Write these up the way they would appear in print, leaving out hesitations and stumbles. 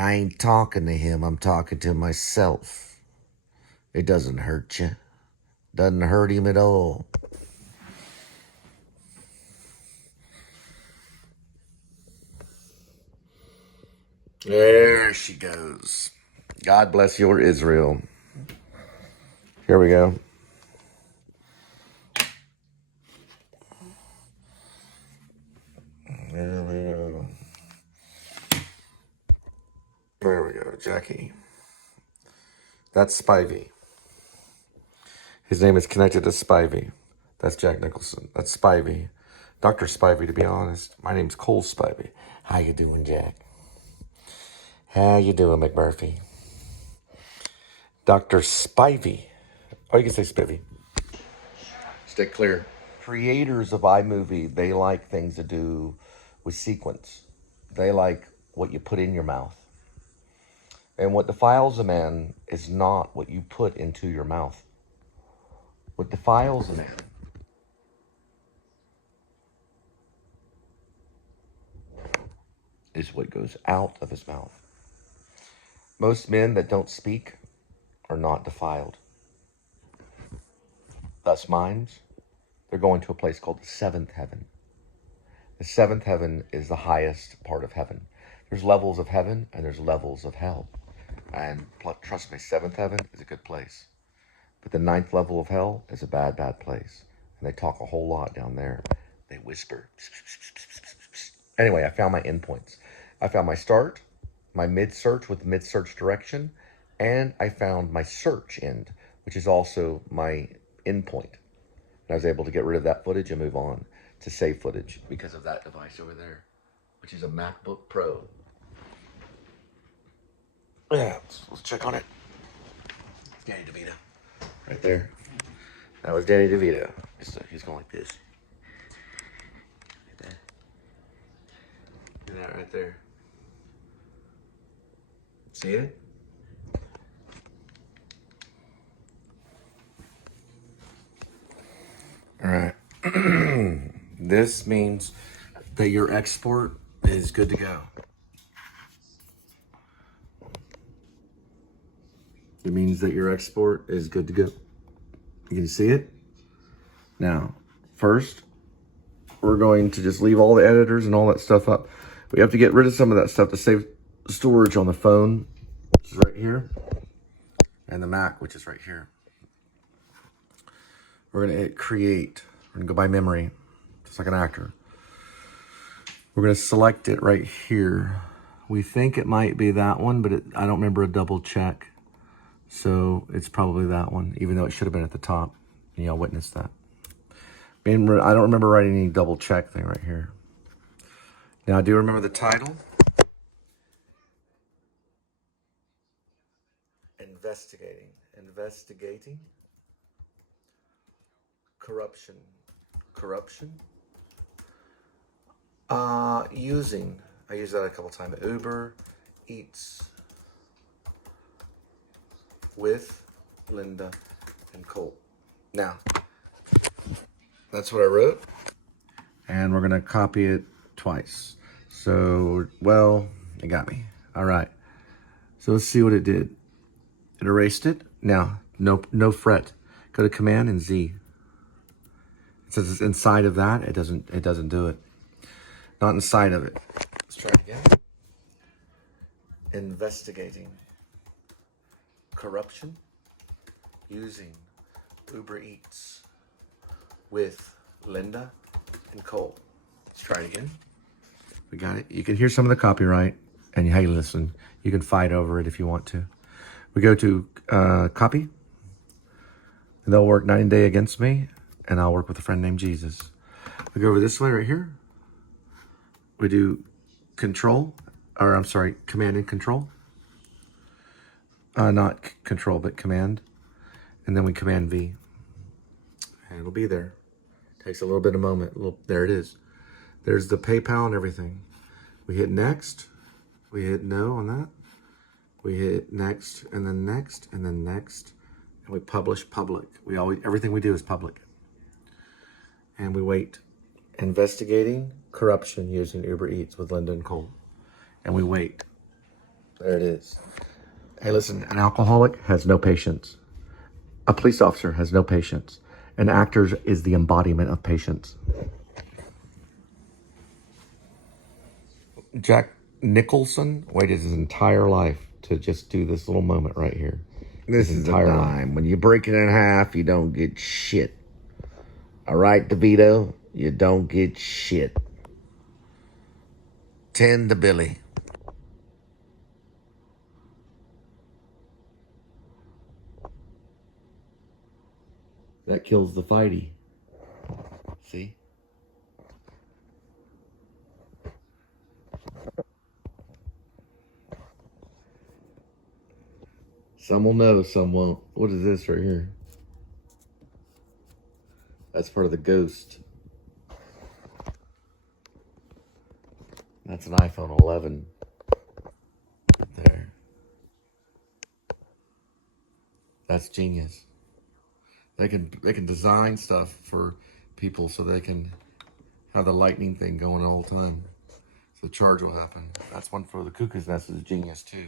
I ain't talking to him. I'm talking to myself. It doesn't hurt you. Doesn't hurt him at all. There she goes. God bless your Israel. Here we go. There we go. There we go, Jackie. That's Spivey. His name is connected to Spivey. That's Jack Nicholson. That's Spivey. Dr. Spivey, to be honest. My name's Cole Spivey. How you doing, Jack? How you doing, McMurphy? Dr. Spivey. Oh, you can say Spivey. Stay clear. Creators of iMovie, they like things to do with sequence. They like what you put in your mouth. And what defiles a man is not what you put into your mouth. What defiles a man is what goes out of his mouth. Most men that don't speak are not defiled. Thus minds, they're going to a place called the seventh heaven. The seventh heaven is the highest part of heaven. There's levels of heaven and there's levels of hell. And trust me, seventh heaven is a good place. But the ninth level of hell is a bad, bad place. And they talk a whole lot down there. They whisper. Anyway, I found my endpoints. I found my start, my mid-search with mid-search direction, and I found my search end, which is also my endpoint. And I was able to get rid of that footage and move on to save footage because of that device over there, which is a MacBook Pro. Yeah, let's check on it. Danny DeVito. Right there. That was Danny DeVito. He's going like this. Like that. Look at that right there. See it? All right. This means that your export is good to go. It means that your export is good to go. You can see it? Now, first, we're going to just leave all the editors and all that stuff up. We have to get rid of some of that stuff to save storage on the phone, which is right here, and the Mac, which is right here. We're going to hit create. We're going to go by memory, just like an actor. We're going to select it right here. We think it might be that one, but I don't remember a double check. So it's probably that one, even though it should have been at the top. And y'all witnessed that. I don't remember writing any double check thing right here. Now I do remember the title. Investigating. Corruption. Using. I use that a couple times. Uber Eats. With Linda and Colt. Now, that's what I wrote. And we're going to copy it twice. So, well, it got me. All right. So let's see what it did. It erased it. Now, no fret. Go to Command and Z. It says it's inside of that. It doesn't do it. Not inside of it. Let's try it again. Investigating. Corruption using Uber Eats with Linda and Cole. Let's try it again. We got it. You can hear some of the copyright, and hey, listen, you can fight over it if you want to. We go to copy, and they'll work 9 day against me, and I'll work with a friend named Jesus. We go over this way right here. We do command and control. Not control, but command. And then we command V. And it'll be there. Takes a little bit of moment. There it is. There's the PayPal and everything. We hit next. We hit no on that. We hit next, and then next, and then next. And we publish public. Everything we do is public. And we wait. Investigating corruption using Uber Eats with Linda and Cole. And we wait. There it is. Hey, listen, an alcoholic has no patience. A police officer has no patience. An actor is the embodiment of patience. Jack Nicholson waited his entire life to just do this little moment right here. This is a dime. When you break it in half, you don't get shit. All right, DeVito, you don't get shit. 10 to Billy. That kills the fighty. See? Some will know, some won't. What is this right here? That's part of the ghost. That's an iPhone 11. There. That's genius. They can design stuff for people so they can have the lightning thing going all the time. So the charge will happen. That's one for the Cuckoo's Nest is genius too.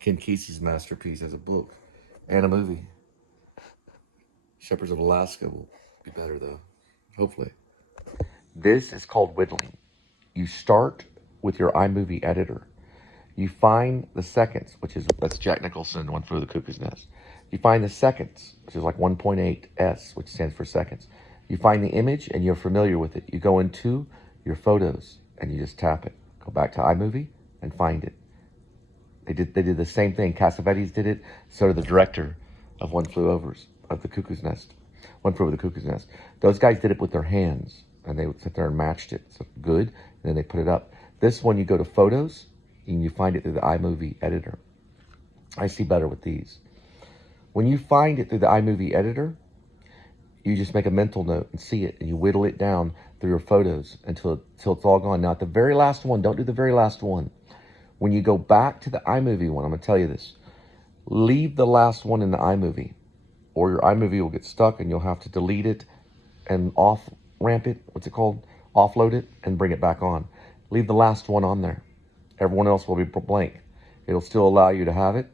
Ken Kesey's masterpiece as a book and a movie. Shepherds of Alaska will be better though, hopefully. This is called Widdling. You start with your iMovie editor. You find the seconds, that's Jack Nicholson, One Flew Over the Cuckoo's Nest. You find the seconds, which is like 1.8 S, which stands for seconds. You find the image and you're familiar with it. You go into your photos and you just tap it. Go back to iMovie and find it. They did the same thing. Cassavetes did it. So did the director of One Flew Over the Cuckoo's Nest. One Flew Over the Cuckoo's Nest. Those guys did it with their hands and they would sit there and matched it. So good. And then they put it up. This one, you go to photos and you find it through the iMovie editor. I see better with these. When you find it through the iMovie editor, you just make a mental note and see it, and you whittle it down through your photos until it's all gone. Now, at the very last one, don't do the very last one. When you go back to the iMovie one, I'm going to tell you this. Leave the last one in the iMovie, or your iMovie will get stuck, and you'll have to delete it and off-ramp it, offload it, and bring it back on. Leave the last one on there. Everyone else will be blank. It'll still allow you to have it,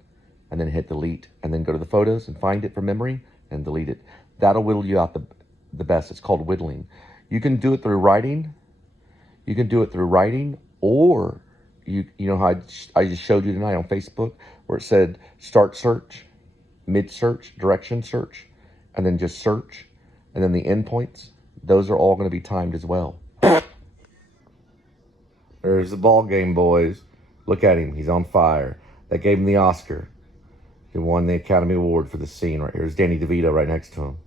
and then hit delete, and then go to the photos and find it from memory and delete it. That'll whittle you out the best. It's called whittling. You can do it through writing. You can do it through writing, or you know how I just showed you tonight on Facebook where it said start search, mid search, direction search, and then just search, and then the endpoints. Those are all going to be timed as well. There's the ball game, boys. Look at him. He's on fire. They gave him the Oscar. He won the Academy Award for this scene right here. There's Danny DeVito right next to him.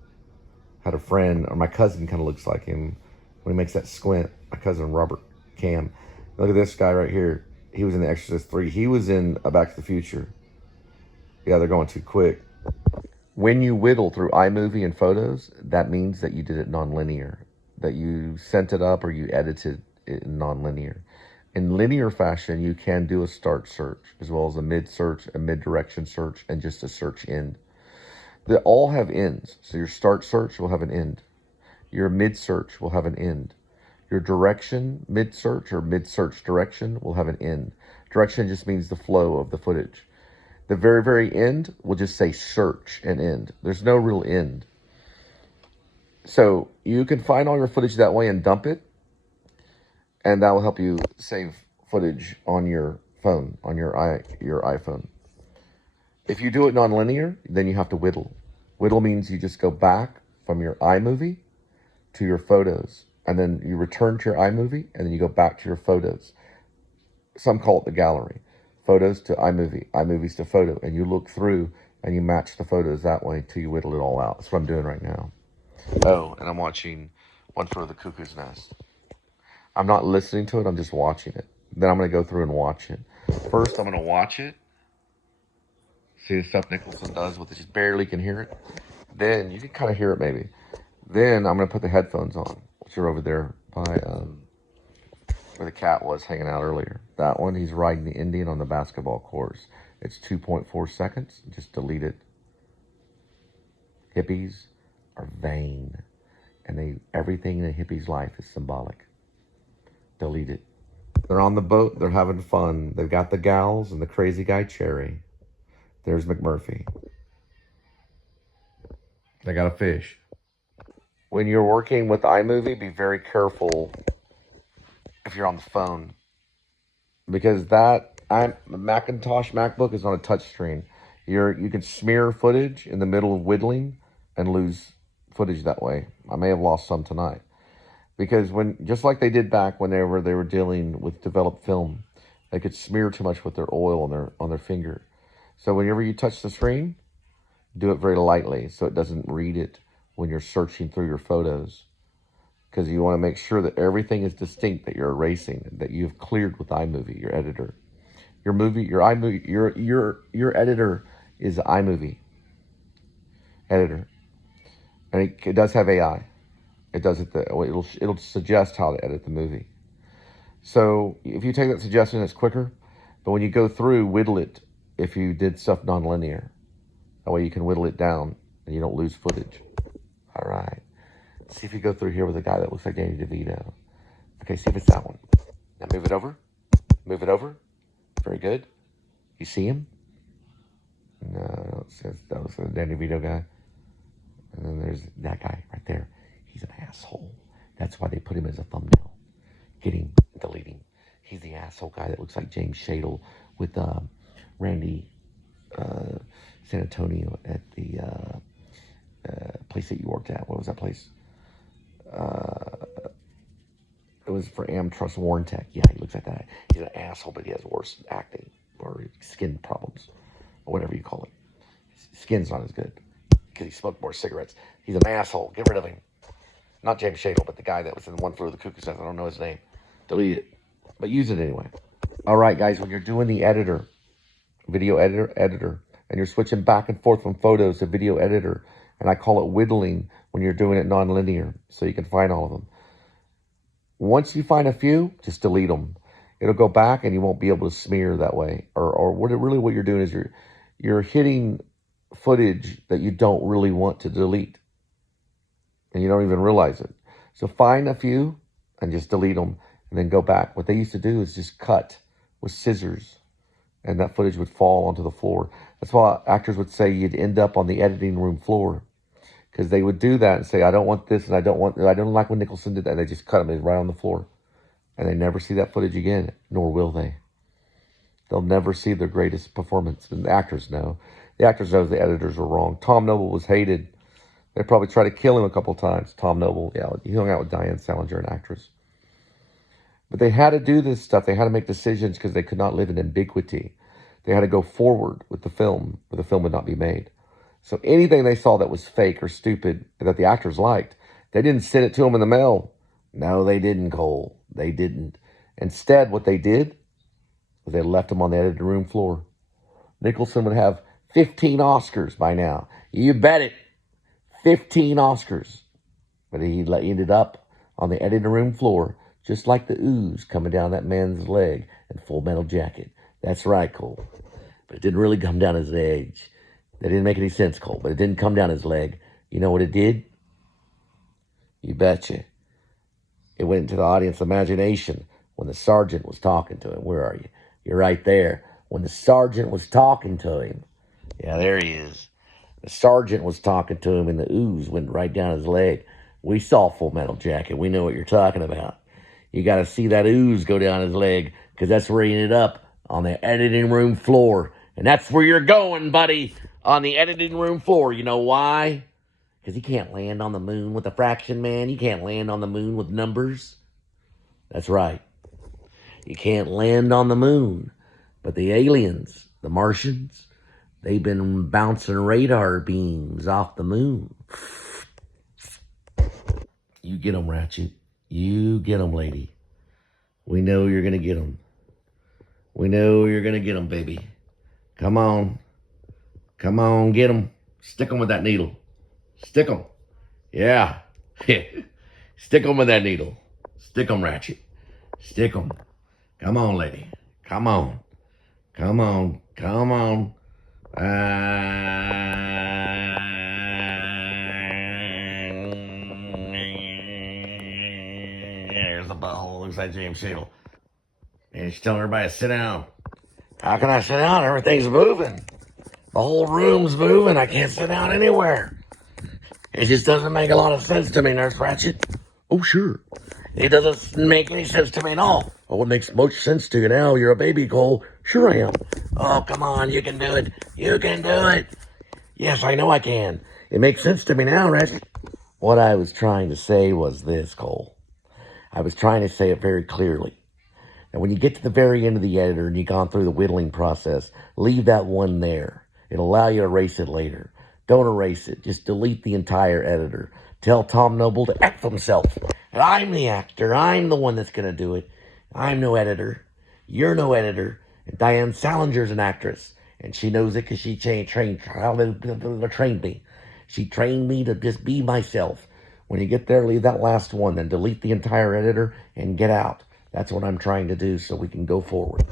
Had a friend, or my cousin kind of looks like him when he makes that squint. My cousin Robert Cam. Look at this guy right here. He was in The Exorcist 3. He was in Back to the Future. Yeah, they're going too quick. When you whittle through iMovie and photos, that means that you did it non-linear. That you sent it up or you edited it non-linear. In linear fashion, you can do a start search, as well as a mid-search, a mid-direction search, and just a search end. They all have ends. So your start search will have an end. Your mid-search will have an end. Your direction mid-search or mid-search direction will have an end. Direction just means the flow of the footage. The very, very end will just say search and end. There's no real end. So you can find all your footage that way and dump it. And that will help you save footage on your phone, on your iPhone. If you do it non-linear, then you have to whittle. Whittle means you just go back from your iMovie to your photos. And then you return to your iMovie, and then you go back to your photos. Some call it the gallery. Photos to iMovie, iMovies to photo. And you look through, and you match the photos that way till you whittle it all out. That's what I'm doing right now. Oh, and I'm watching One Flew Over the Cuckoo's Nest. I'm not listening to it, I'm just watching it. Then I'm going to go through and watch it. First, I'm going to watch it. See the stuff Nicholson does with it. Just barely can hear it. Then, you can kind of hear it maybe. Then, I'm going to put the headphones on, which are over there by where the cat was hanging out earlier. That one, he's riding the Indian on the basketball course. It's 2.4 seconds. Just delete it. Hippies are vain. And everything in a hippie's life is symbolic. Delete it. They're on the boat. They're having fun. They've got the gals and the crazy guy Cherry. There's McMurphy. They got a fish. When you're working with iMovie, be very careful if you're on the phone, because Macintosh MacBook is on a touch screen. You can smear footage in the middle of Widdling and lose footage that way. I may have lost some tonight, because just like they did back when they were dealing with developed film, they could smear too much with their oil on their finger. So whenever you touch the screen, do it very lightly so it doesn't read it when you're searching through your photos, because you want to make sure that everything is distinct that you're erasing, that you've cleared with iMovie, your editor. Your iMovie, your editor is iMovie editor, and it does have AI. It does it. It'll suggest how to edit the movie. So if you take that suggestion, it's quicker. But when you go through, whittle it. If you did stuff nonlinear, that way you can whittle it down and you don't lose footage. All right. See if you go through here with a guy that looks like Danny DeVito. Okay, see if it's that one. Now move it over. Move it over. Very good. You see him? No, that was the Danny DeVito guy. And then there's that guy right there. He's an asshole. That's why they put him as a thumbnail. Get him, delete him. He's the asshole guy that looks like James Shadle with Randy San Antonio at the place that you worked at. What was that place? It was for Amtrust Warrantech. Yeah, he looks like that. He's an asshole, but he has worse acting or skin problems or whatever you call it. His skin's not as good because he smoked more cigarettes. He's an asshole. Get rid of him. Not James Shadle, but the guy that was in One Flew Over the Cuckoo's Nest. I don't know his name. Delete it, but use it anyway. All right, guys, when you're doing the video editor, and you're switching back and forth from photos to video editor, and I call it whittling when you're doing it nonlinear, so you can find all of them. Once you find a few, just delete them. It'll go back and you won't be able to smear that way. Or what you're doing is you're hitting footage that you don't really want to delete. And you don't even realize it. So find a few and just delete them and then go back. What they used to do is just cut with scissors and that footage would fall onto the floor. That's why actors would say you'd end up on the editing room floor, because they would do that and say, I don't want this and I don't like when Nicholson did that. And they just cut them right on the floor. And they never see that footage again, nor will they. They'll never see their greatest performance. And the actors know. The actors know the editors are wrong. Tom Noble was hated. They probably tried to kill him a couple of times. Tom Noble, yeah, he hung out with Diane Salinger, an actress. But they had to do this stuff. They had to make decisions because they could not live in ambiguity. They had to go forward with the film, or the film would not be made. So anything they saw that was fake or stupid that the actors liked, they didn't send it to them in the mail. No, they didn't, Cole. They didn't. Instead, what they did was they left them on the editing room floor. Nicholson would have 15 Oscars by now. You bet it. 15 Oscars. But he ended up on the editing room floor, just like the ooze coming down that man's leg in Full Metal Jacket. That's right, Cole. But it didn't really come down his leg. That didn't make any sense, Cole, but it didn't come down his leg. You know what it did? You betcha. It went into the audience imagination when the sergeant was talking to him. Where are you? You're right there. When the sergeant was talking to him. Yeah, there he is. The sergeant was talking to him and the ooze went right down his leg. We saw Full Metal Jacket. We know what you're talking about. You got to see that ooze go down his leg, because that's where he ended up, on the editing room floor. And that's where you're going, buddy, on the editing room floor. You know why? Because you can't land on the moon with a fraction, man. You can't land on the moon with numbers. That's right. You can't land on the moon. But the aliens, the Martians, they've been bouncing radar beams off the moon. You get them, Ratchet. You get them, lady. We know you're going to get them. We know you're going to get them, baby. Come on. Come on, get them. Stick them with that needle. Stick them. Yeah. Stick them with that needle. Stick them, Ratchet. Stick them. Come on, lady. Come on. Come on. Come on. There's the butthole. Looks like James Shadle. And she's telling everybody to sit down. How can I sit down? Everything's moving. The whole room's moving. I can't sit down anywhere. It just doesn't make a lot of sense to me, Nurse Ratched. Oh, sure. It doesn't make any sense to me at all. Oh, it makes much sense to you now. You're a baby, Cole. Sure I am. Oh, come on. You can do it. You can do it. Yes, I know I can. It makes sense to me now, Ratched. What I was trying to say was this, Cole. I was trying to say it very clearly. And when you get to the very end of the editor and you've gone through the whittling process, leave that one there. It'll allow you to erase it later. Don't erase it. Just delete the entire editor. Tell Tom Noble to F himself. And I'm the actor. I'm the one that's going to do it. I'm no editor. You're no editor. And Diane Salinger's an actress. And she knows it because she trained me. She trained me to just be myself. When you get there, leave that last one. Then delete the entire editor and get out. That's what I'm trying to do so we can go forward.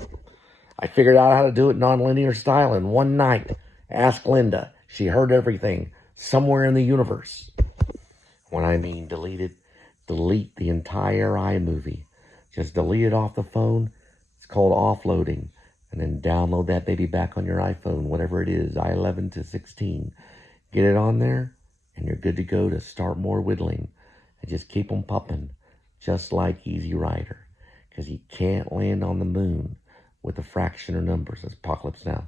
I figured out how to do it non-linear style in one night. Ask Linda. She heard everything somewhere in the universe. When I mean delete the entire iMovie. Just delete it off the phone. It's called offloading. And then download that baby back on your iPhone, whatever it is, i11 to 16. Get it on there, and you're good to go to start more whittling. And just keep them popping, just like Easy Rider. Because you can't land on the moon with a fraction of numbers. That's Apocalypse Now.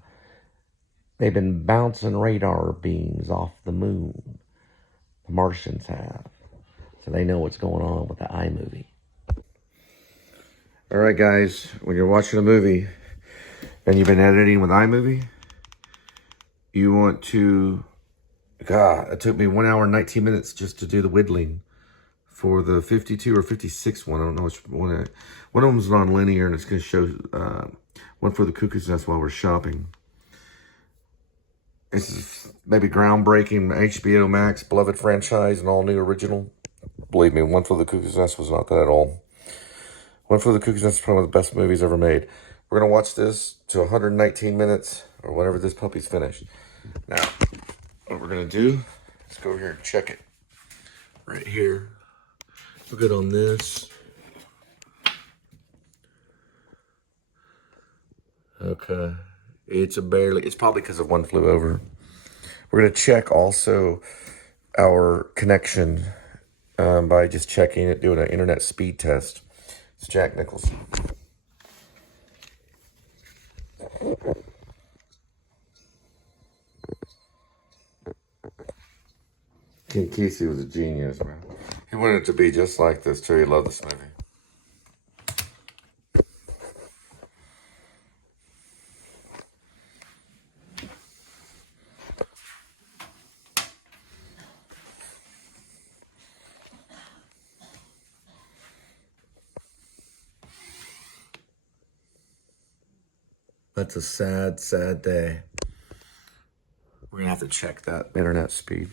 They've been bouncing radar beams off the moon. The Martians have. So they know what's going on with the iMovie. All right, guys. When you're watching a movie and you've been editing with iMovie, you want to... God, it took me 1 hour and 19 minutes just to do the whittling for the 52 or 56 one. I don't know which one. One of them is non-linear, and it's going to show one for the Cuckoo's Nest while we're shopping. This is maybe groundbreaking HBO Max, beloved franchise, and all new original. Believe me, One for the Cuckoo's Nest was not that at all. One for the Cuckoo's Nest is probably one of the best movies ever made. We're going to watch this to 119 minutes, or whenever this puppy's finished. Now, what we're going to do is go here and check it. Right here. We're good on this. Okay. It's probably because of One Flew Over. We're going to check also our connection by just checking it, doing an internet speed test. It's Jack Nicholson. King Kesey was a genius, man. He wanted it to be just like this, too. He loved this movie. That's a sad, sad day. We're gonna have to check that internet speed.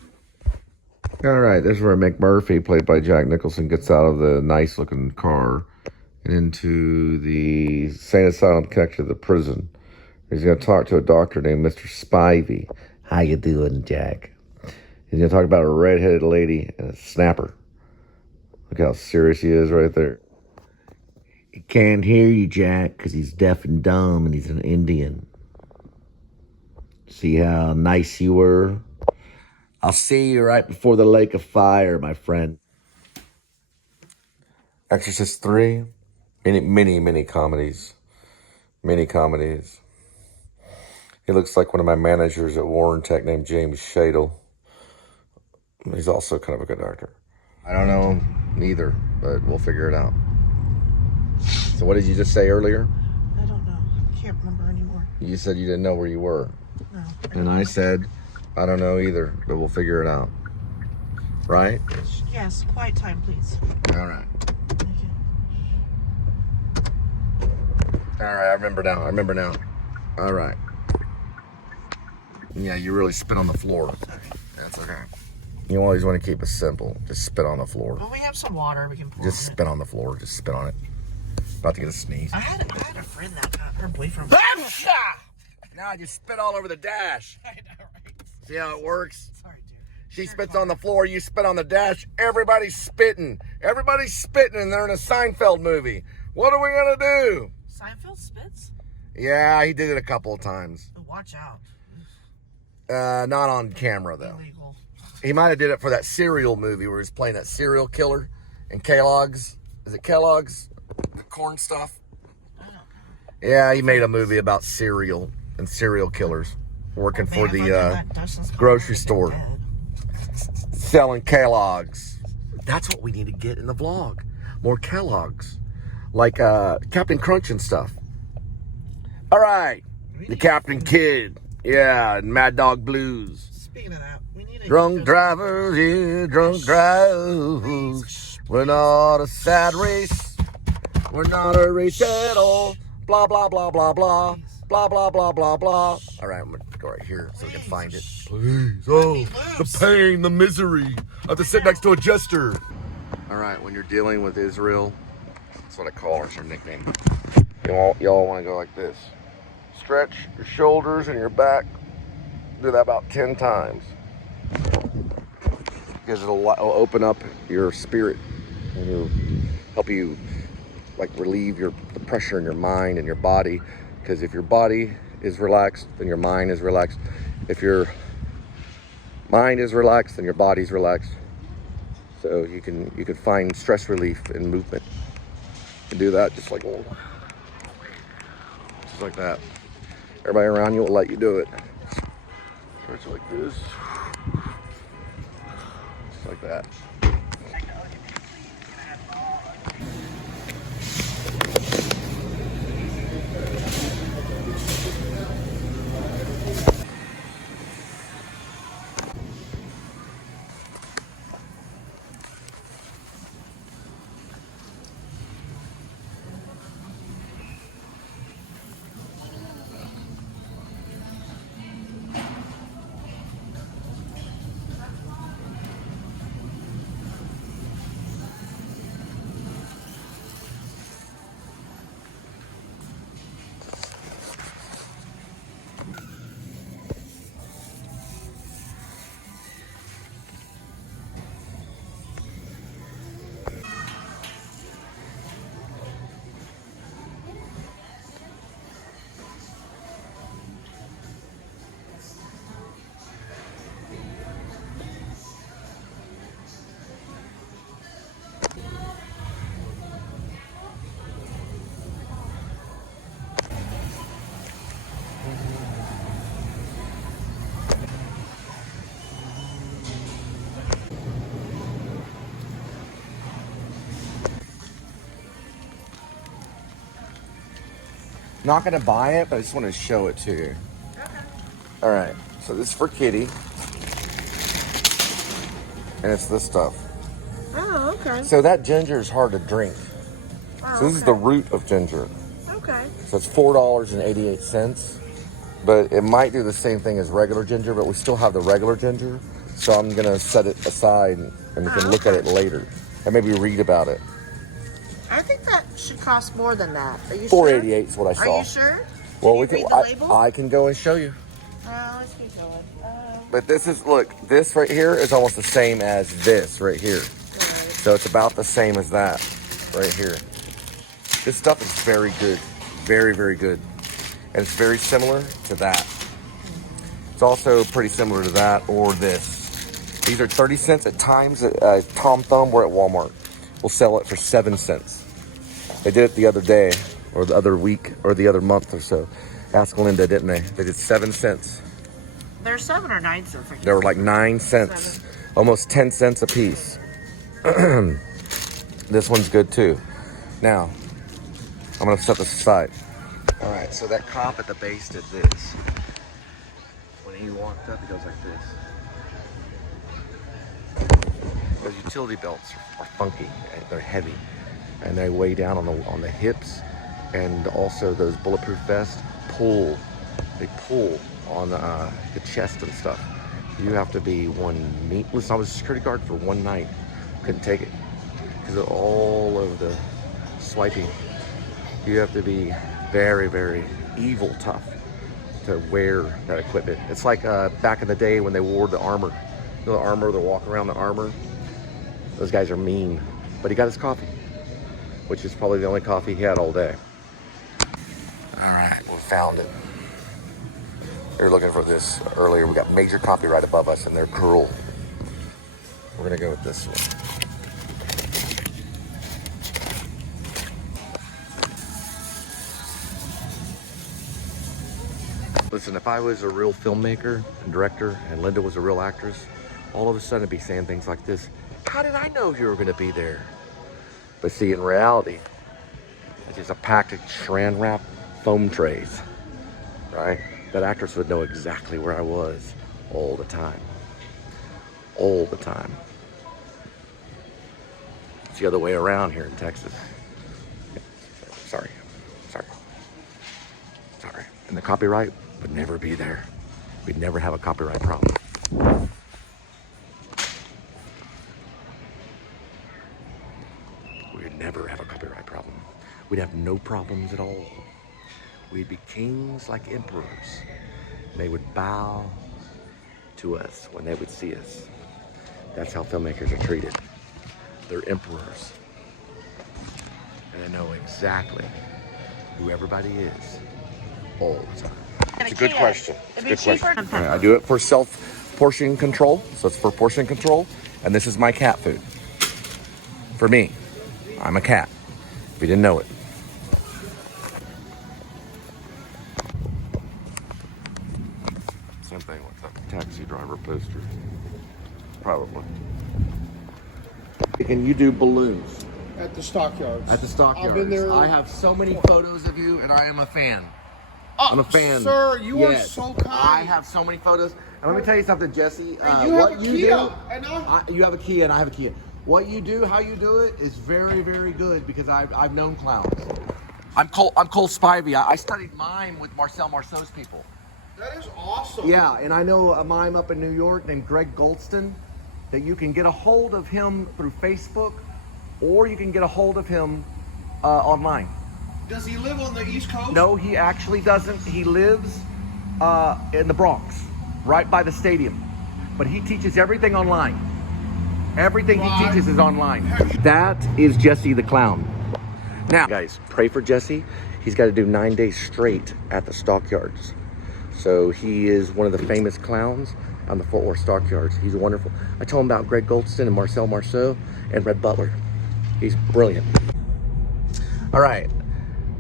All right, this is where McMurphy, played by Jack Nicholson, gets out of the nice-looking car and into the sane asylum connected to the prison. He's gonna talk to a doctor named Mr. Spivey. How you doing, Jack? He's gonna talk about a redheaded lady and a snapper. Look how serious he is right there. He can't hear you, Jack, because he's deaf and dumb and he's an Indian. See how nice you were? I'll see you right before the lake of fire, my friend. Exorcist 3. Many comedies. Many comedies. He looks like one of my managers at Warren Tech named James Shadle. He's also kind of a good actor. I don't know neither, but we'll figure it out. So what did you just say earlier? I don't know. I can't remember anymore. You said you didn't know where you were. No. And I said, I don't know either, but we'll figure it out. Right? Yes, quiet time, please. All right. Thank you. All right, I remember now. All right. Yeah, you really spit on the floor. Sorry. That's okay. You always want to keep it simple. Just spit on the floor. Well, we have some water we can pour Just on spit on the floor. Just spit on it. About to get a sneeze. I had a friend that got her boyfriend. Now I just spit all over the dash. I know, right? See how it works? Sorry, dude. She spits on the floor, you spit on the dash. Everybody's spitting. Everybody's spitting, and they're in a Seinfeld movie. What are we gonna do? Seinfeld spits? Yeah, he did it a couple of times. Oh, watch out. Not on camera, though. Illegal. He might have did it for that cereal movie where he's playing that serial killer in Kellogg's. Is it Kellogg's? The corn stuff? Yeah, he made a movie about cereal and serial killers working for the grocery store. Selling Kellogg's. That's what we need to get in the vlog. More Kellogg's. Like Captain Crunch and stuff. All right. The Captain Kid. Yeah, and Mad Dog Blues. Speaking of that, we need a Drunk drivers, yeah, drunk drivers. We're not a sad race. We're not a race at all. Blah, blah, blah, blah, blah. Blah, blah, blah, blah, blah. All right, I'm going to go right here so we can find it. Please. Oh, the pain, the misery. I have to sit next to a jester. All right, when you're dealing with Israel, that's what I call her. It's her nickname. Y'all want to go like this. Stretch your shoulders and your back. Do that about 10 times. Because it'll open up your spirit and it'll help you like relieve the pressure in your mind and your body. Because if your body is relaxed, then your mind is relaxed. If your mind is relaxed, then your body's relaxed. So you can find stress relief in movement. You can do that just like that. Everybody around you will let you do it. Stretch like this. Just like that. Not gonna buy it, but I just want to show it to you. Okay. All right, so this is for Kitty, and it's this stuff. Oh, okay. So that ginger is hard to drink. Oh, so this is the root of ginger. Okay. So it's $4.88, but it might do the same thing as regular ginger, but we still have the regular ginger. So I'm gonna set it aside, and we can look at it later, and maybe read about it. I think that should cost more than that. Are you $4.88 sure? is what I saw. Are you sure? Well, we can. I can go and show you. Let's keep going. But this is, look, this right here is almost the same as this right here. Right. So it's about the same as that right here. This stuff is very good. Very, very good. And it's very similar to that. It's also pretty similar to that or this. These are 30 cents at times. Tom Thumb, we're at Walmart. We'll sell it for 7 cents. They did it the other day, or the other week, or the other month or so. Ask Linda, didn't they? They did 7 cents. They're 7 or 9 cents. They were like 9 cents, almost 10 cents a piece. This one's good too. Now, I'm gonna set this aside. All right, so that cop at the base did this. When he walked up, he goes like this. Those utility belts are funky, and they're heavy, and they weigh down on the hips, and also those bulletproof vests pull. They pull on the chest and stuff. You have to be listen, I was a security guard for one night. Couldn't take it because of all of the swiping. You have to be very, very evil tough to wear that equipment. It's like back in the day when they wore the armor. You know, the armor, they walk around the armor. Those guys are mean. But he got his coffee, which is probably the only coffee he had all day. found it. We were looking for this earlier. We got major copyright above us, and they're cruel. We're gonna go with this one. Listen, if I was a real filmmaker and director and Linda was a real actress, all of a sudden I'd be saying things like this. How did I know you were gonna be there? But see, in reality, it's just a pack of saran wrap foam trays, right? That actress would know exactly where I was all the time. All the time. It's the other way around here in Texas. Sorry. And the copyright would never be there. We'd never have a copyright problem. We'd never have a copyright problem. We'd have no problems at all. We'd be kings like emperors. They would bow to us when they would see us. That's how filmmakers are treated. They're emperors. And they know exactly who everybody is all the time. It's a good question. It's a good question. I do it for self-portion control. So it's for portion control. And this is my cat food. For me. I'm a cat. If you didn't know it. Same thing with the taxi driver poster. Probably. Can you do balloons? At the stockyards. At the stockyards. I've been there. I have so many photos of you, and I am a fan. I'm a fan. Sir, you are so kind. I have so many photos. And let me tell you something, Jesse. And you have a Kia. You have a Kia, and I have a Kia. What you do, how you do it, is very, very good because I've known clowns. I'm Cole Spivey. I studied mime with Marcel Marceau's people. That is awesome. Yeah, and I know a mime up in New York named Greg Goldston that you can get a hold of him through Facebook, or you can get a hold of him online. Does he live on the East Coast? No, he actually doesn't. He lives in the Bronx, right by the stadium. But he teaches everything online. Everything he teaches is online. That is Jesse the Clown. Now, guys, pray for Jesse. He's got to do 9 days straight at the stockyards. So he is one of the famous clowns on the Fort Worth stockyards. He's wonderful. I told him about Greg Goldston and Marcel Marceau and Red Butler. He's brilliant. All right.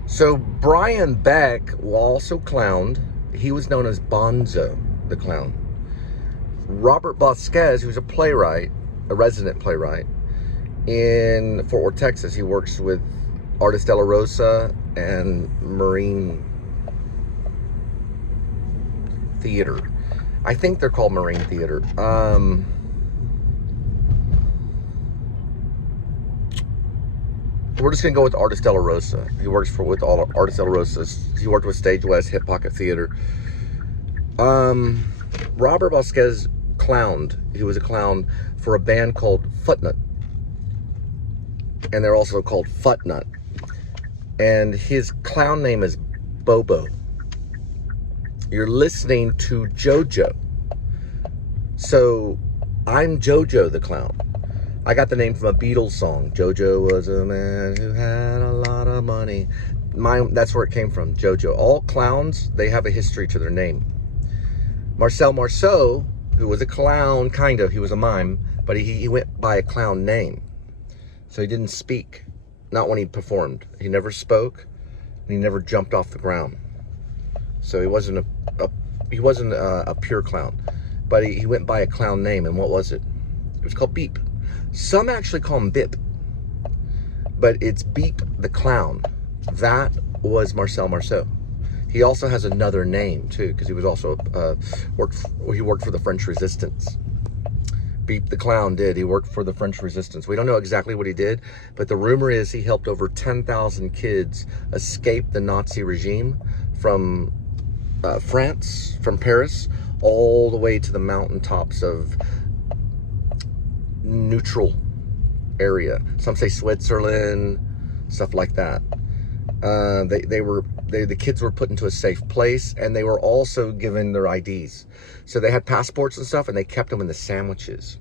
So Brian Beck also clowned. He was known as Bonzo the Clown. Robert Vasquez, who's a playwright, a resident playwright in Fort Worth, Texas. He works with Artist De La Rosa and Marine Theater. I think they're called Marine Theater. We're just gonna go with Artist De La Rosa. He works with all Artist De La Rosa's. He worked with Stage West, Hip Pocket Theater. Robert Vasquez clowned. He was a clown for a band called Footnut, and they're also called Futnut. And his clown name is Bobo. You're listening to JoJo. So I'm JoJo the Clown. I got the name from a Beatles song. JoJo was a man who had a lot of money. That's where it came from, JoJo. All clowns, they have a history to their name. Marcel Marceau, who was a clown, kind of, he was a mime, but he went by a clown name. So he didn't speak, not when he performed. He never spoke, and he never jumped off the ground. So he wasn't a pure clown, but he went by a clown name. And what was it? It was called Beep. Some actually call him Bip, but it's Beep the Clown. That was Marcel Marceau. He also has another name too, because he was also he worked for the French Resistance. Beep the Clown did. He worked for the French Resistance. We don't know exactly what he did, but the rumor is he helped over 10,000 kids escape the Nazi regime from France, from Paris, all the way to the mountaintops of neutral area. Some say Switzerland, stuff like that. The kids were put into a safe place, and they were also given their IDs. So they had passports and stuff, and they kept them in the sandwiches.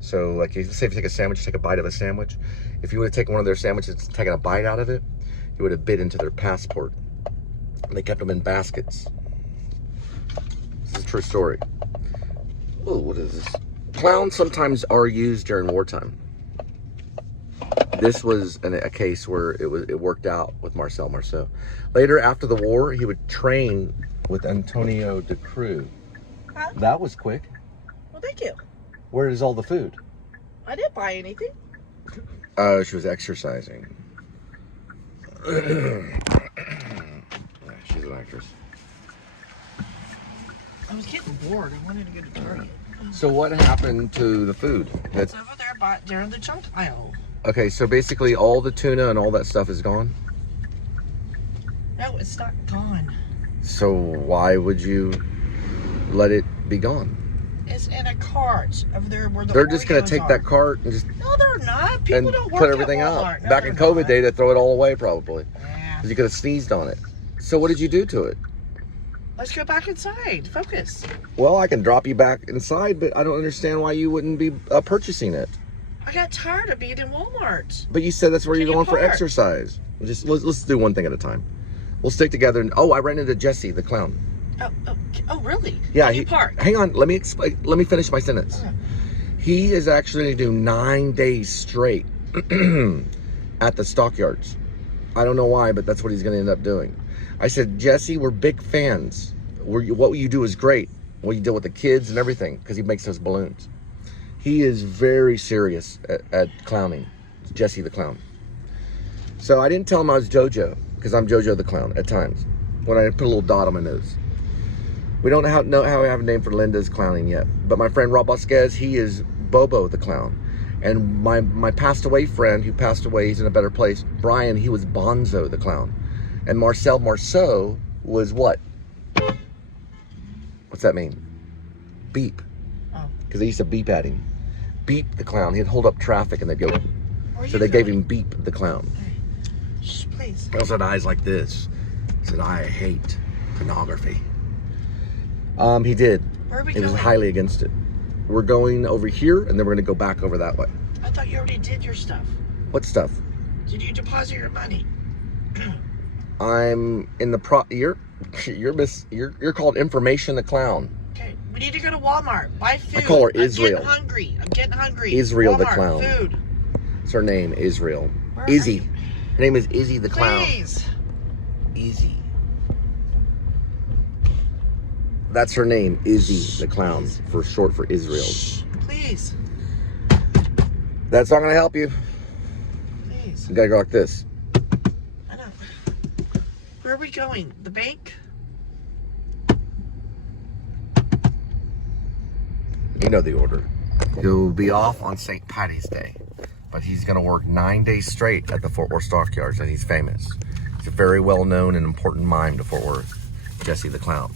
So like, say if you take a sandwich, take a bite of a sandwich. If you would have taken one of their sandwiches and taken a bite out of it, you would have bit into their passport. And they kept them in baskets. This is a true story. Oh, what is this? Clowns sometimes are used during wartime. This was a case where it worked out with Marcel Marceau. Later, after the war, he would train with Antonio de Croo. Huh? That was quick. Well, thank you. Where is all the food? I didn't buy anything. She was exercising. She's an actress. I was getting bored. I wanted to go to Target. So what happened to the food? It's over there during the junk aisle. Okay, so basically all the tuna and all that stuff is gone? No, it's not gone. So why would you let it be gone? It's in a cart over there where the They're just going Oreos to take are. that cart and just No, they're not. People and don't work put at everything out. Walmart. No, Back they're in COVID not. day, they throw it all away probably. Yeah. Because you could have sneezed on it. So what did you do to it? Let's go back inside. Focus. Well, I can drop you back inside, but I don't understand why you wouldn't be purchasing it. I got tired of being in Walmart. But you said that's where Can you're you going for park? exercise. Just let's do one thing at a time. We'll stick together. And I ran into Jesse the clown. Oh, really? Yeah, Can you park? Hang on, let me explain. Let me finish my sentence. Okay. He is actually going to do 9 days straight at the stockyards. I don't know why, but that's what he's going to end up doing. I said, Jesse, we're big fans. What you do is great. What you do with the kids and everything, because he makes those balloons. He is very serious at clowning. It's Jesse the clown. So I didn't tell him I was JoJo, because I'm JoJo the clown at times, when I put a little dot on my nose. We don't know how we have a name for Linda's clowning yet. But my friend Rob Vasquez, he is Bobo the clown. And my passed away friend, who passed away, he's in a better place, Brian, he was Bonzo the clown. And Marcel Marceau was what? What's that mean? Beep. Oh. Because they used to beep at him. Beep the clown. He'd hold up traffic and they'd go. Where So you they gave going? him Beep the clown. Shh, please. He also had eyes like this. He said, I hate pornography. He did. Where are we He was going? highly against it. We're going over here and then we're going to go back over that way. I thought you already did your stuff. What stuff? Did you deposit your money? I'm in the you're called Information the Clown. Okay, we need to go to Walmart. Buy food. I call her Israel. I'm getting hungry. Israel the Walmart, clown. Food. It's her name, Israel. Where are Izzy. you? Her name is Izzy the clown. Please. Izzy. That's her name, Izzy the clown, for short for Israel. Shh, please. That's not going to help you. Please. You got to go like this. I know. Where are we going? The bank? You know the order. He'll be off on St. Patty's Day, but he's going to work 9 days straight at the Fort Worth Stockyards, and he's famous. He's a very well-known and important mime to Fort Worth, Jesse the Clown.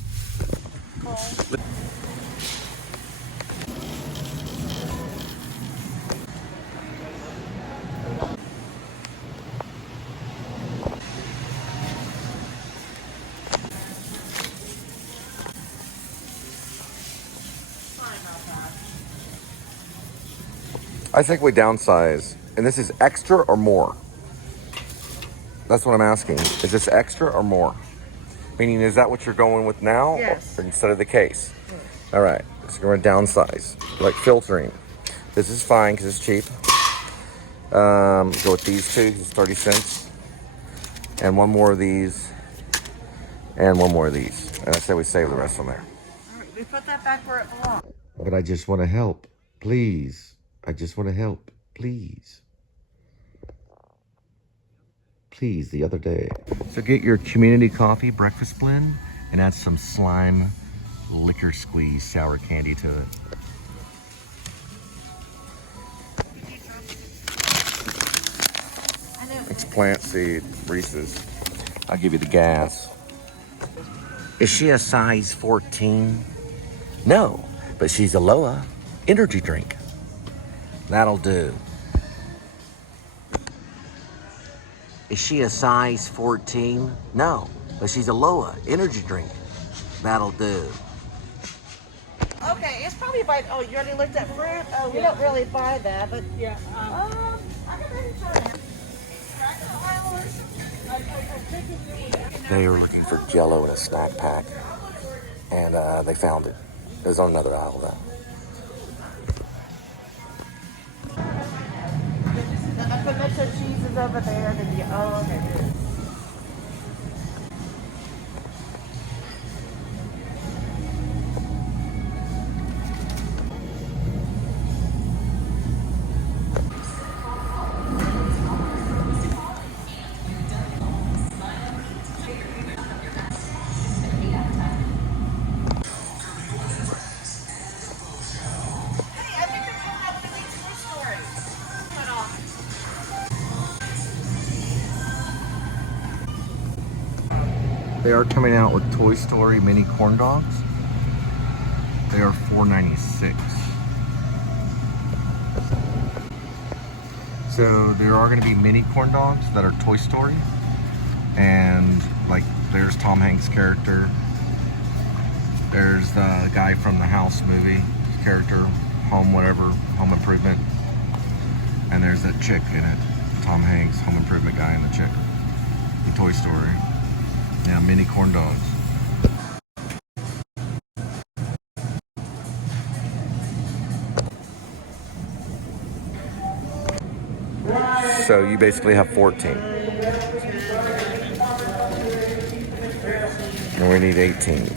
I think we downsize, and this is extra or more? That's what I'm asking. Is this extra or more? Meaning, is that what you're going with now? Yes. Or instead of the case? All right, so we're going to downsize, like filtering. This is fine because it's cheap. Go with these two because it's 30 cents. And one more of these. And one more of these. And I say we save the rest on there. All right, we put that back where it belongs. But I just want to help. Please. I just want to help. Please. Please, the other day. So get your community coffee breakfast blend and add some slime liquor squeeze sour candy to it. It's plant seed, Reese's. I'll give you the gas. Is she a size 14? No, but she's a Loa energy drink. That'll do. Is she a size 14? No, but she's a Loa energy drink. That'll do. Okay, it's probably by. Oh, you already looked at fruit. Oh, we don't really buy that, but Yeah. I can maybe try that. They were looking for Jell-O in a snack pack, and they found it. It was on another aisle, though. The pimento cheese is over there. Oh, okay. They are coming out with Toy Story mini corn dogs. They are $4.96. So there are going to be mini corn dogs that are Toy Story, and like there's Tom Hanks' character. There's the guy from the House movie character, Home Improvement, and there's that chick in it, Tom Hanks, Home Improvement guy, and the chick in Toy Story. Yeah, mini corn dogs. So you basically have 14. And we need 18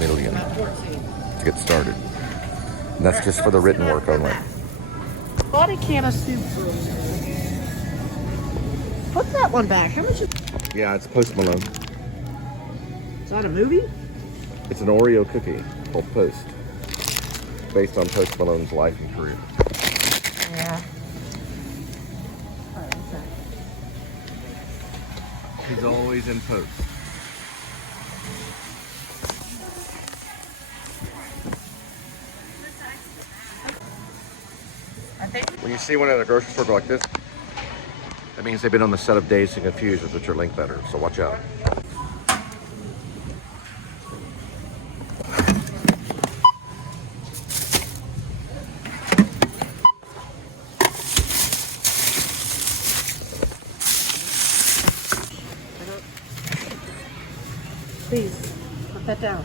million to get started. And that's just for the written work only. Bought a can of soup. Put that one back. How much is... Yeah, it's Post Malone. Is that a movie? It's an Oreo cookie called Post, based on Post Malone's life and career. Yeah. He's always in Post. When you see one at a grocery store like this, that means they've been on the set of Dazed and Confused with Richard Linkletter, so watch out. Please, put that down.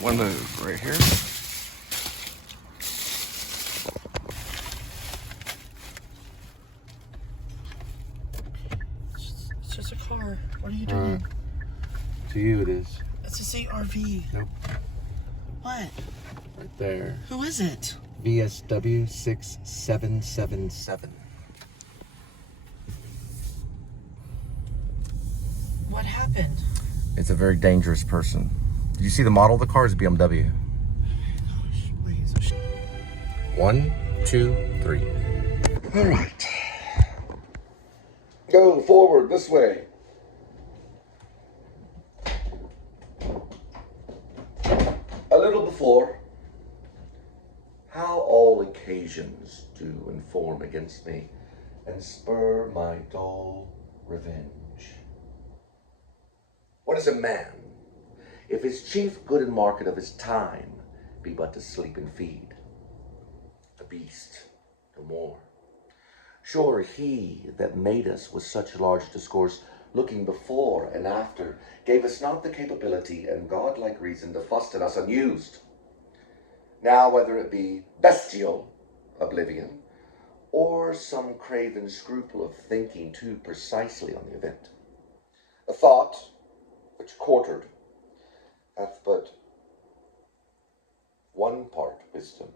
One move right here. It's just a car. What are you doing? To you it is. It's a CRV. Nope. What? Right there. Who is it? VSW 6777. What happened? It's a very dangerous person. Did you see the model of the car? It's BMW. Gosh, please. 1, 2, 3. All right. Go forward this way. A little before. How all occasions do inform against me and spur my dull revenge. What is a man, if his chief good and market of his time be but to sleep and feed? A beast, no more. Sure, he that made us with such large discourse, looking before and after, gave us not the capability and godlike reason to fuss at us unused. Now, whether it be bestial oblivion, or some craven scruple of thinking too precisely on the event, a thought which quartered hath but one part wisdom,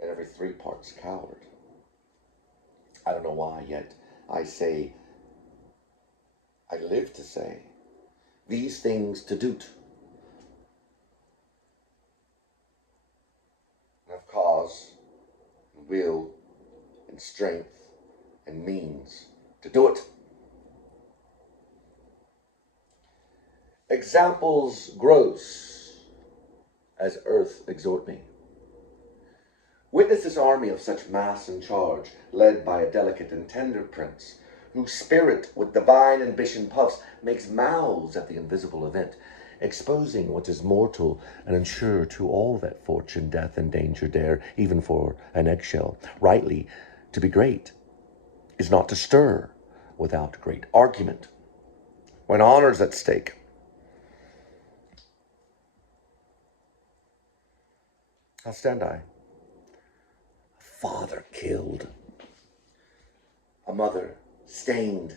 and every 3 parts coward. I don't know why, yet I say, I live to say, these things to do't. Have cause, and will, and strength, and means to do it. Examples gross, as earth exhort me. Witness this army of such mass and charge, led by a delicate and tender prince, whose spirit with divine ambition puffs, makes mouths at the invisible event, exposing what is mortal, and ensure to all that fortune, death, and danger dare, even for an eggshell. Rightly, to be great is not to stir without great argument. When honor's at stake, how stand I? A father killed, a mother stained,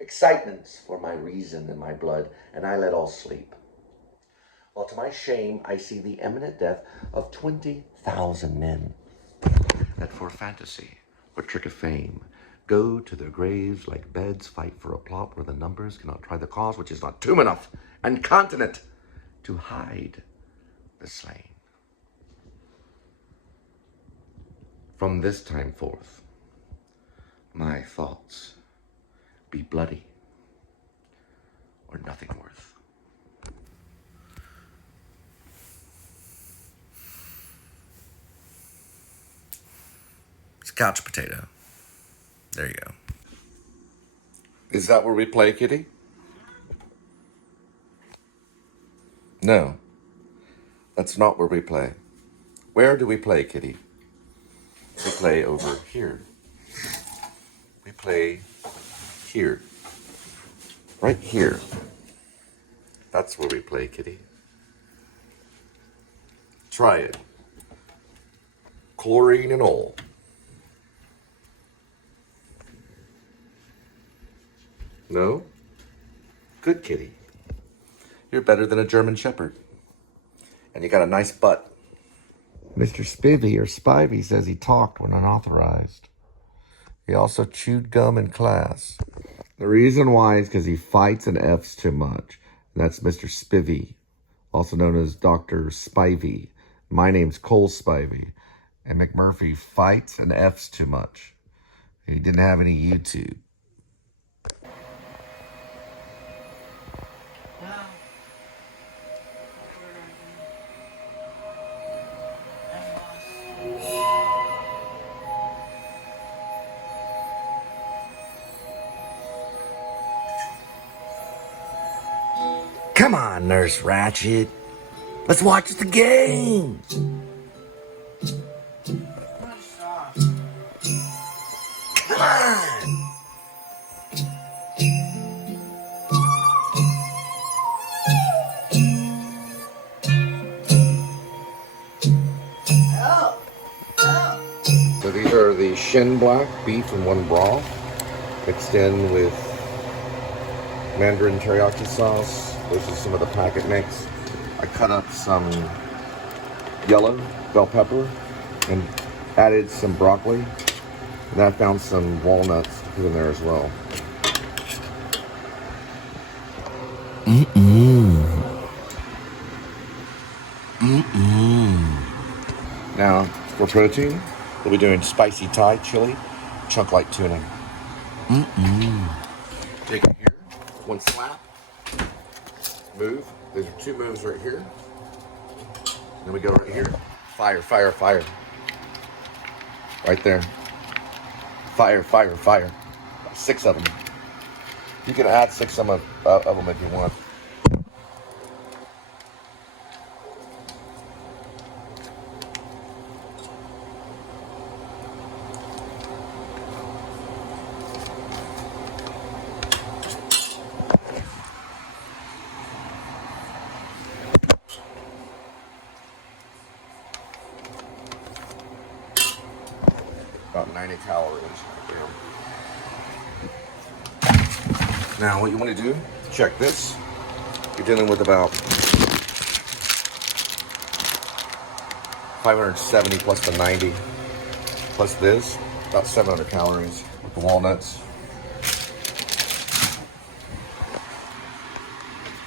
excitements for my reason and my blood, and I let all sleep. While to my shame I see the imminent death of 20,000 men, that for fantasy or trick of fame go to their graves like beds, fight for a plot where the numbers cannot try the cause, which is not tomb enough and continent to hide the slain. From this time forth, my thoughts be bloody or nothing worth. It's couch potato. There you go. Is that where we play, Kitty? No, that's not where we play. Where do we play, Kitty? We play over here. We play here. Right here. That's where we play, Kitty. Try it. Chlorine and all. No? Good kitty. You're better than a German Shepherd. And you got a nice butt. Mr. Spivey or Spivey says he talked when unauthorized. He also chewed gum in class. The reason why is because he fights and F's too much. And that's Mr. Spivey, also known as Dr. Spivey. My name's Cole Spivey. And McMurphy fights and F's too much. He didn't have any YouTube. Come on, Nurse Ratched. Let's watch the game. Come on. So these are the shin black beef in one broth, mixed in with Mandarin teriyaki sauce. This is some of the packet mix. I cut up some yellow bell pepper and added some broccoli. And I found some walnuts to put in there as well. Now, for protein, we'll be doing spicy Thai chili, chunk like tuna. Take it here, one slap, move. There's two moves right here. Then we go right here. Fire, fire, fire. Right there. Fire, fire, fire. 6 of them. You can add 6 of them if you want. About 90 calories. Now, what you want to do, check this. You're dealing with about 570 plus the 90, plus this, about 700 calories with the walnuts.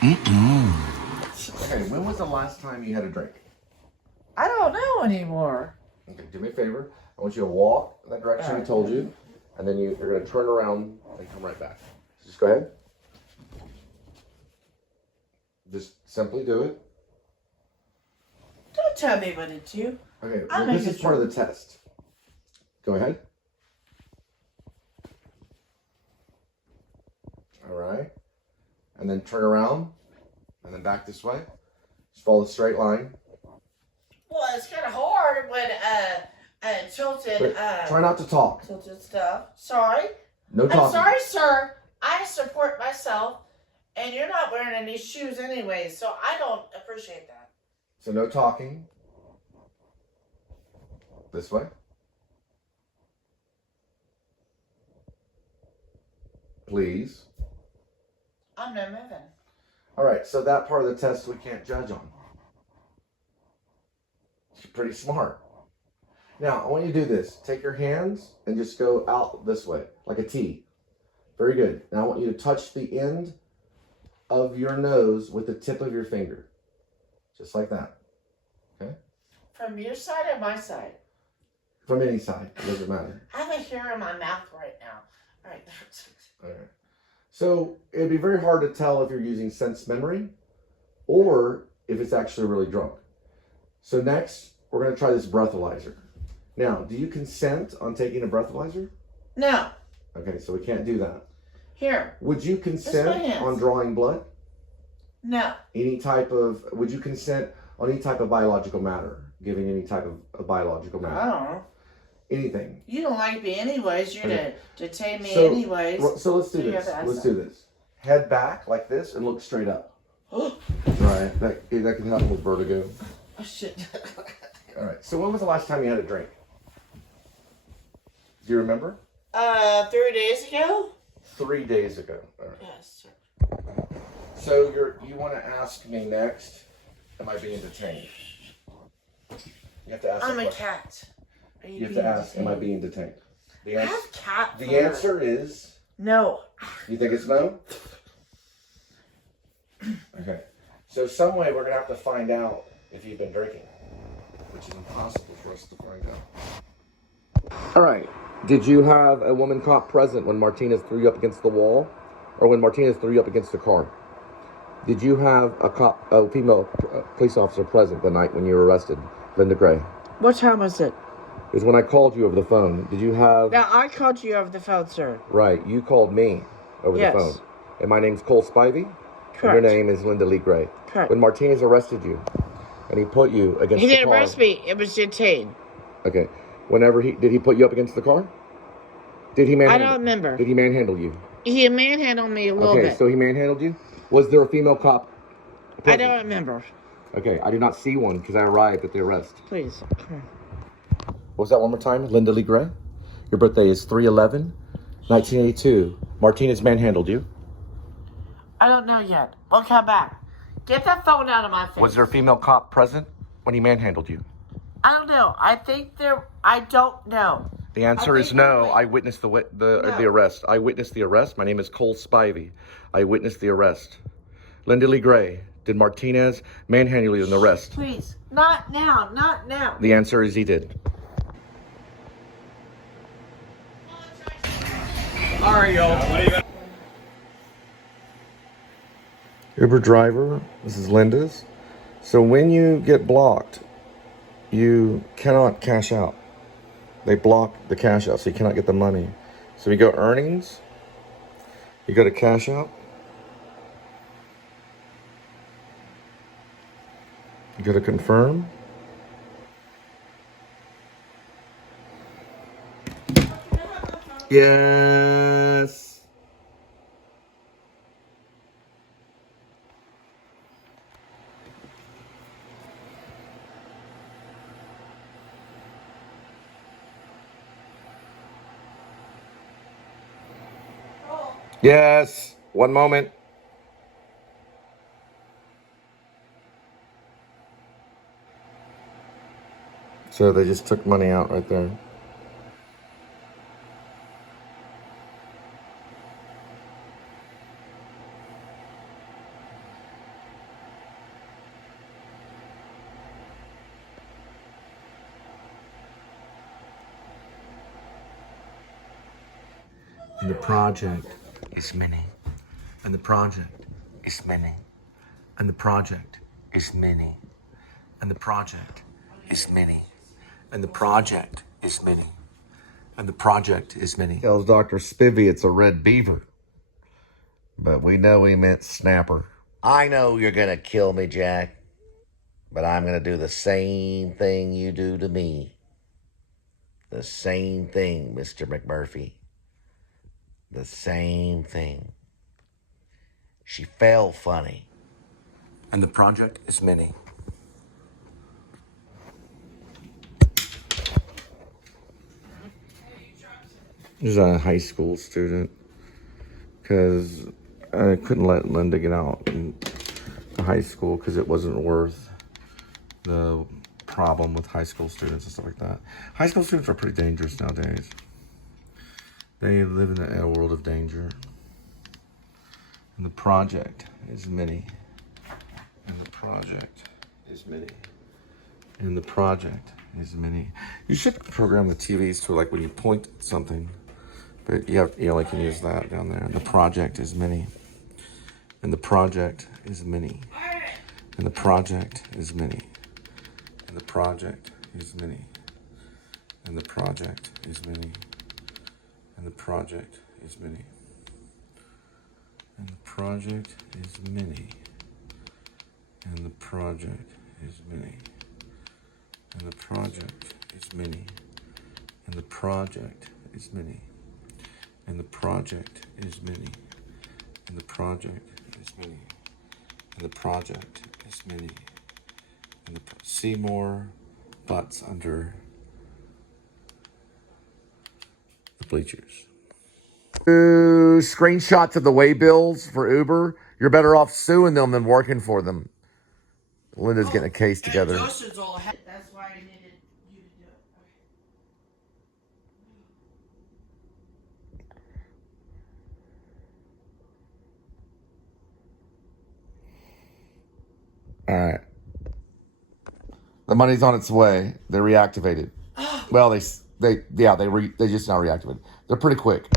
Okay, when was the last time you had a drink? I don't know anymore. Okay, do me a favor. I want you to walk in that direction I told you, and then you're going to turn around and come right back. So just go ahead. Just simply do it. Don't tell me what to do. Okay, well, this is part of the test. Go ahead. All right. And then turn around, and then back this way. Just follow the straight line. Well, it's kind of hard when tilted. Try not to talk. Tilted stuff. Sorry. No talking. I'm sorry, sir. I support myself, and you're not wearing any shoes anyway, so I don't appreciate that. So no talking. This way. Please. I'm not moving. All right, so that part of the test we can't judge on. She's pretty smart. Now, I want you to do this. Take your hands and just go out this way, like a T. Very good. Now I want you to touch the end of your nose with the tip of your finger. Just like that. Okay? From your side or my side? From any side. It doesn't matter. I have a hair in my mouth right now. All right. All right. So it'd be very hard to tell if you're using sense memory or if it's actually really drunk. So next, we're going to try this breathalyzer. Now, do you consent on taking a breathalyzer? No. Okay, so we can't do that. Here. Would you consent on drawing blood? No. Would you consent on any type of biological matter? Giving any type of biological matter? I don't know. Anything. You don't like me anyways. You're going to detain me So, anyways. So let's do this. Let's do this. Head back like this and look straight up. Right. That can help with vertigo. Oh, shit. All right. So when was the last time you had a drink? Do you remember? 3 days ago? 3 days ago. All right. Yes, sir. So you want to ask me next, am I being detained? You have to ask. I'm a cat. You have to ask, am I being detained? I have cat fur. The answer is no. You think it's no? Okay. So some way we're going to have to find out if you've been drinking, which is impossible for us to find out. All right. Did you have a woman cop present when Martinez threw you up against the wall, or when Martinez threw you up against the car? Did you have a female police officer present the night when you were arrested, Linda Gray? What time was it? It was when I called you over the phone. Did you have... No, I called you over the phone, sir. Right. You called me over the phone. And my name's Cole Spivey. Correct. And your name is Linda Lee Gray. Correct. When Martinez arrested you, and he put you against the car... He didn't arrest me. It was detained. Okay. Did he put you up against the car? Did he manhandle? I don't remember. Did he manhandle you? He manhandled me a little bit. Okay, so he manhandled you? Was there a female cop present? I don't remember. Okay, I did not see one because I arrived at the arrest. Please, come on. What was that one more time? Linda Lee Gray? Your birthday is 3/11/1982. Martinez manhandled you? I don't know yet. We'll come back. Get that phone out of my face. Was there a female cop present when he manhandled you? I don't know. I don't know. The answer is no. I witnessed the arrest. I witnessed the arrest. My name is Cole Spivey. I witnessed the arrest. Linda Lee Gray, did Martinez manhandle you in the arrest? Please. Not now. Not now. The answer is he did. All right, y'all. What are you gonna... Uber driver, this is Linda's. So when you get blocked, you cannot cash out. They block the cash out, so you cannot get the money. So you go earnings, you go to cash out, you go to confirm. Yes. Yes. One moment. So they just took money out right there. And the project is mini. And the project is mini. And the project is mini. And the project is mini. And the project is mini. And the project is mini. Tells Dr. Spivey it's a red beaver. But we know he meant snapper. I know you're gonna kill me, Jack. But I'm gonna do the same thing you do to me. The same thing, Mr. McMurphy. The same thing. She fell funny. And the project is mini. This is a high school student. Because I couldn't let Linda get out in high school because it wasn't worth the problem with high school students and stuff like that. High school students are pretty dangerous nowadays. They live in a world of danger. And the project is mini. And the project is mini. And the project is mini. You should program the TVs to like when you point at something, but you only can use that down there. And the project is mini. And the project is mini. And the project is mini. And the project is mini. And the project is mini. And the project is mini. And the project is mini. And the project is mini. And the project is mini. And the project is mini. And the project is mini. And the project is mini. And the project is mini. And see more butts under the bleachers. Screenshots of the way bills for Uber. You're better off suing them than working for them. Linda's getting a case together. That's why I needed you to do it. All right. The money's on its way. They're reactivated. Well, they just now reactivated. They're pretty quick.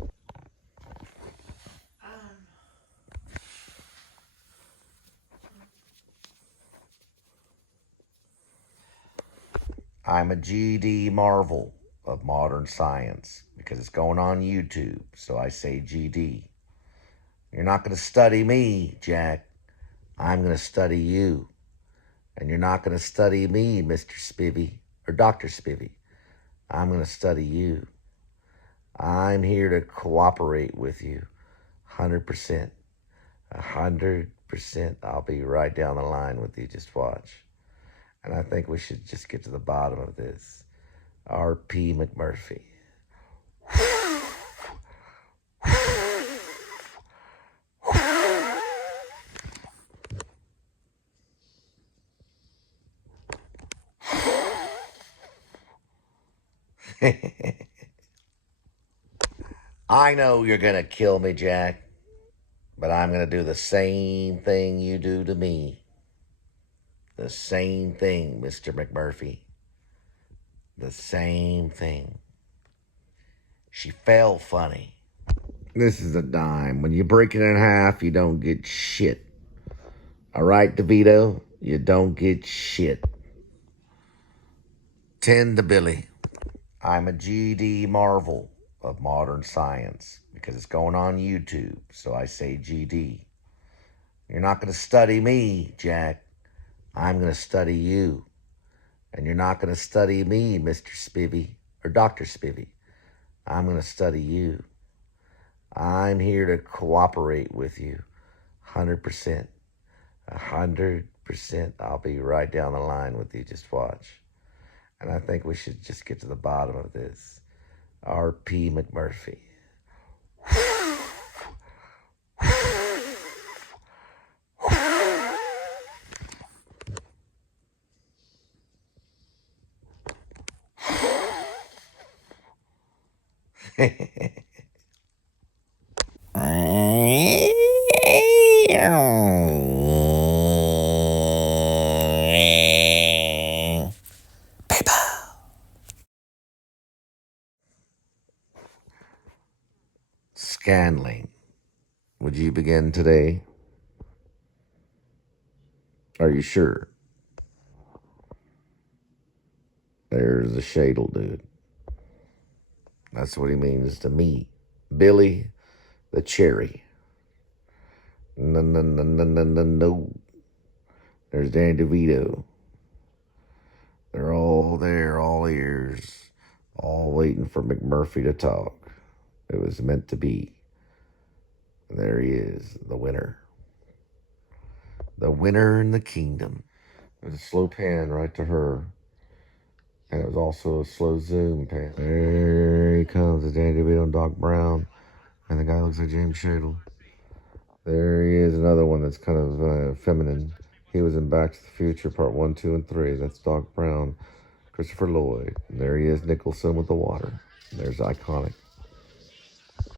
I'm a GD marvel of modern science because it's going on YouTube, so I say GD. You're not going to study me, Jack. I'm going to study you. And you're not going to study me, Mr. Spivey, or Dr. Spivey. I'm going to study you. I'm here to cooperate with you. 100%. 100%. I'll be right down the line with you. Just watch. And I think we should just get to the bottom of this. R.P. McMurphy. I know you're going to kill me, Jack. But I'm going to do the same thing you do to me. The same thing, Mr. McMurphy. The same thing. She fell funny. This is a dime. When you break it in half, you don't get shit. All right, DeVito? You don't get shit. 10 to Billy. I'm a GD marvel of modern science because it's going on YouTube, so I say GD. You're not going to study me, Jack. I'm going to study you. And you're not going to study me, Mr. Spivey, or Dr. Spivey. I'm going to study you. I'm here to cooperate with you. 100%. 100%. I'll be right down the line with you. Just watch. And I think we should just get to the bottom of this. R.P. McMurphy. Scanling. Would you begin today? Are you sure? There's the shadle dude. That's what he means to me. Billy the Cherry. No, no, no, no, no, no, no. There's Danny DeVito. They're all there, all ears, all waiting for McMurphy to talk. It was meant to be. And there he is, the winner. The winner in the kingdom. It was a slow pan right to her. And it was also a slow zoom pan. There he comes, it's Danny DeVito and Doc Brown. And the guy looks like James Shadle. There he is, another one that's kind of feminine. He was in Back to the Future, Part 1, 2, and 3. That's Doc Brown. Christopher Lloyd. And there he is, Nicholson with the water. There's iconic.